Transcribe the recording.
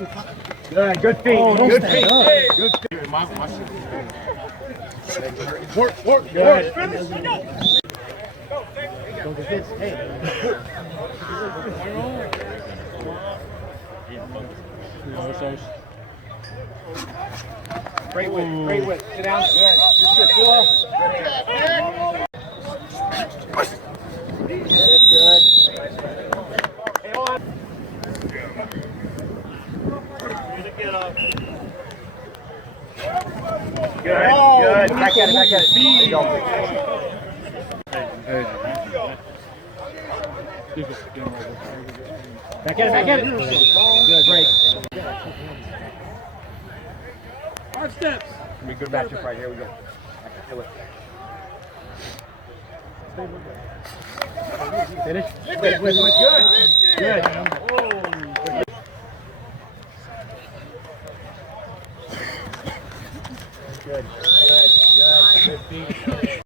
Good feet. Oh, don't Good stand feet. up. Good feet. Work. Good. Don't get this. Hey. Great win. Sit down. Good. Good. Cool. Good. Hey, hold on. Good. Back at it. There you go. Back at it. Good break. 5 steps. Be good back to right. Here we go. Feel it. Finish. Good. Good. Good feet.